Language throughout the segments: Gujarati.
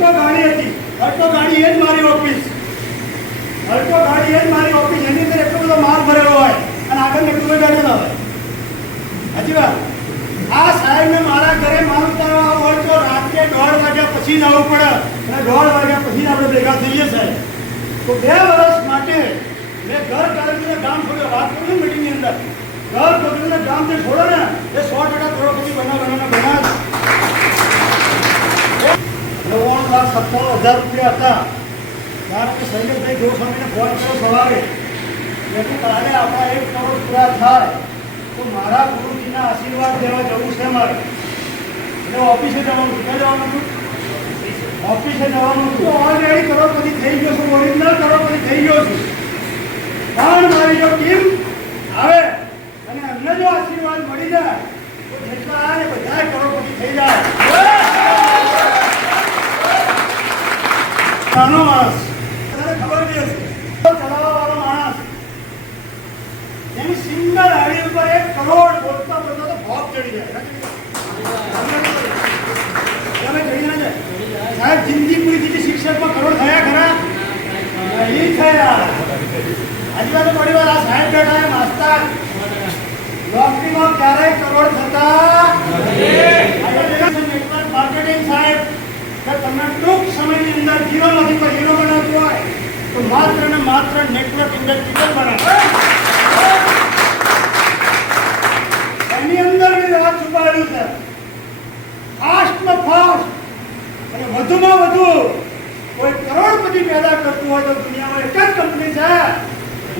હડકો ગાડી હતી, હડકો ગાડી એ જ મારી ઓફિસ, હડકો ગાડી એ જ મારી ઓફિસ. એની અંદર એટલો બધો માલ ભરેલો હોય અને આગળ એટલું બધું બેઠેલો હોય. સાચી વાત. આ સાહેબને મારા ઘરે માલ ઉતારવા હોય તો રાત્રે 1:30 વાગ્યા પછી જ આવવું પડે અને 1:30 વાગ્યા પછી આપણે ભેગા થઈએ સાહેબ. તો 2 વર્ષ માટે મેં ઘર કાઢીને ગામ છોડ્યો. વાત કરું છું મીટિંગની અંદર, ઘર કાઢીને ગામ જે છોડો ને એ 100% કરોડપતિ બનાવવાના. 99,57,000 રૂપિયા હતા. ત્યારે કે શૈલેષભાઈ ગોસ્વામીને ફોન કર્યો સવારે, એટલે તારે આપણા 1 કરોડ પૂરા થાય તો મારા ગુરુજીના આશીર્વાદ લેવા જવું છે મારે. એટલે ઓફિસે જવાનું હતું. ક્યાં જવાનું હતું? ઓફિસે જવાનું હતું. ઓલરેડી કરોડપતિ થઈ ગયો છું, ઓરિજિનલ કરોડપતિ થઈ ગયો છું. પણ મારી જો ટીમ આવે અને અમને જો આશીર્વાદ મળી જાય તો જેટલા આવે બધા કરોડપતિ થઈ જાય. નાનો માણસ, તને ખબર નહીં હશે, ચલાવવા વાળો માણસ એની સિંગલ હાડી ઉપર 1 કરોડ બોલતા બોલતા તો ભોગ ચડી જાય. તમે ચડી ના જાય સાહેબ. જિંદગી પૂરી થઈ, શિક્ષકમાં કરોડ થયા ખરા? નહીં થયા. આજુબાજુ થોડી વાર આ સાહેબ બેઠા માસ્તર નોકરીમાં ક્યારેય કરોડ થતા માર્કેટિંગ સાહેબ કે તમે ટૂંક સમયની અંદર ઝીરોમાંથી કોઈ હીરો બનાવતું હોય તો માત્ર ને માત્ર નેટવર્ક ઇન્ડસ્ટ્રી બનાવે. એની અંદર બી વાત છુપાયેલું છે. ફાસ્ટમાં ફાસ્ટ અને વધુમાં વધુ કોઈ કરોડપતિ પેદા કરતું હોય તો દુનિયામાં એક જ કંપની છે,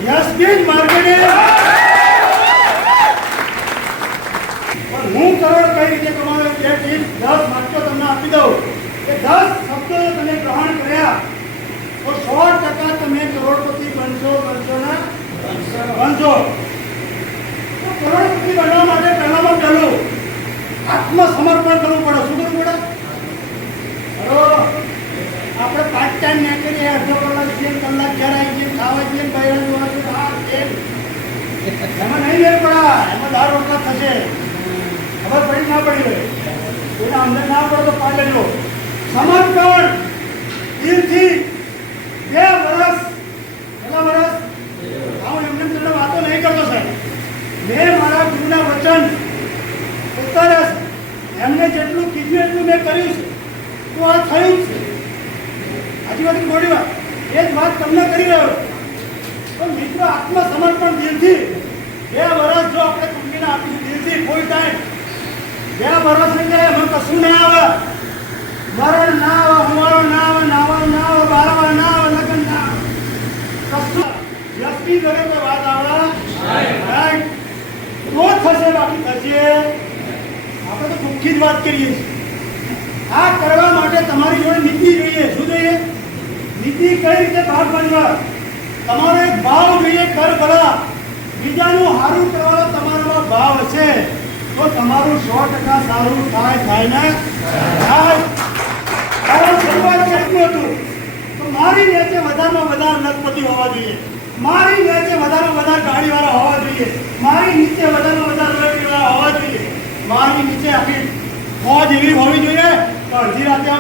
યશબીજ માર્કેટિંગ. પણ હું કરોડ કઈ રીતે કમાવે એ ટીપ 10 વાક્યો તમને આપી દઉં કે 10 શબ્દો તમે ગ્રહણ કર્યા તો 100% તમે કરોડપતિ બનશો ને બનશો. તો કરોડપતિ બનવા માટે પહેલામાં પહેલું આત્મસમર્પણ કરવું પડે. શું કરવું પડે? બરોબર. આપણે 5 ટાઈમ ના કરીએ, અડધો કલાક જઈએ, કલાક ઘેર આવી જઈએ, ખાવા જઈએ, બૈરા જોવા જઈએ, એમાં નહીં લેવું પડે. એમાં 10 વખત થશે. ખબર પડી ના પડી હોય કોઈના અંદર ના પડે તો પાડ લેજો. સમર્પણ દિલથી 2 વર્ષ કેટલા વર્ષ હું એમને તમને વાતો નહીં કરતો સાહેબ. મેં મારા ગુરુના વચન ઉતાર્યા છે. એમને જેટલું કીધું એટલું મેં કર્યું છે તો આ થયું છે. આજુબાજુ થોડી વાત એ જ વાત તમને કરી રહ્યો. તો મિત્રો આત્મસમર્પણ દિલથી 2 વર્ષ જો આપણે કંપનીને આપીશું દિલથી કોઈ ટાઈમ 2 વર્ષ એટલે એમાં કશું ના આવે, મરણ ના આવે, હુવાળો ના આવે, નાવાનું ના આવે, બારવા ના આવે, લગ્ન ના આવે, કશું વ્યક્તિ જોડે કોઈ વાત આવે તો થશે, બાકી થશે. આપણે તો દુઃખી જ વાત કરીએ છીએ. આ કરવા માટે તમારી જોડે નીતિ જોઈએ. શું જોઈએ? નીતિ કઈ રીતે ભાગ બનવા. તમારો એક ભાવ જોઈએ, કર ભલા. બીજાનું સારું કરવાનો તમારામાં ભાવ હશે તો તમારું 100% સારું થાય ને થાય. શરૂઆત કેટલું હતું તો મારી નીચે વધારેમાં વધારે લખપતિ હોવા જોઈએ, મારી નીચે વધારેમાં વધારે ગાડીવાળા હોવા જોઈએ, મારી નીચે વધારેમાં વધારે રોયવાળા હોવા જોઈએ, મારી નીચે આખી ફોજ એવી હોવી જોઈએ તો અડધી રાતે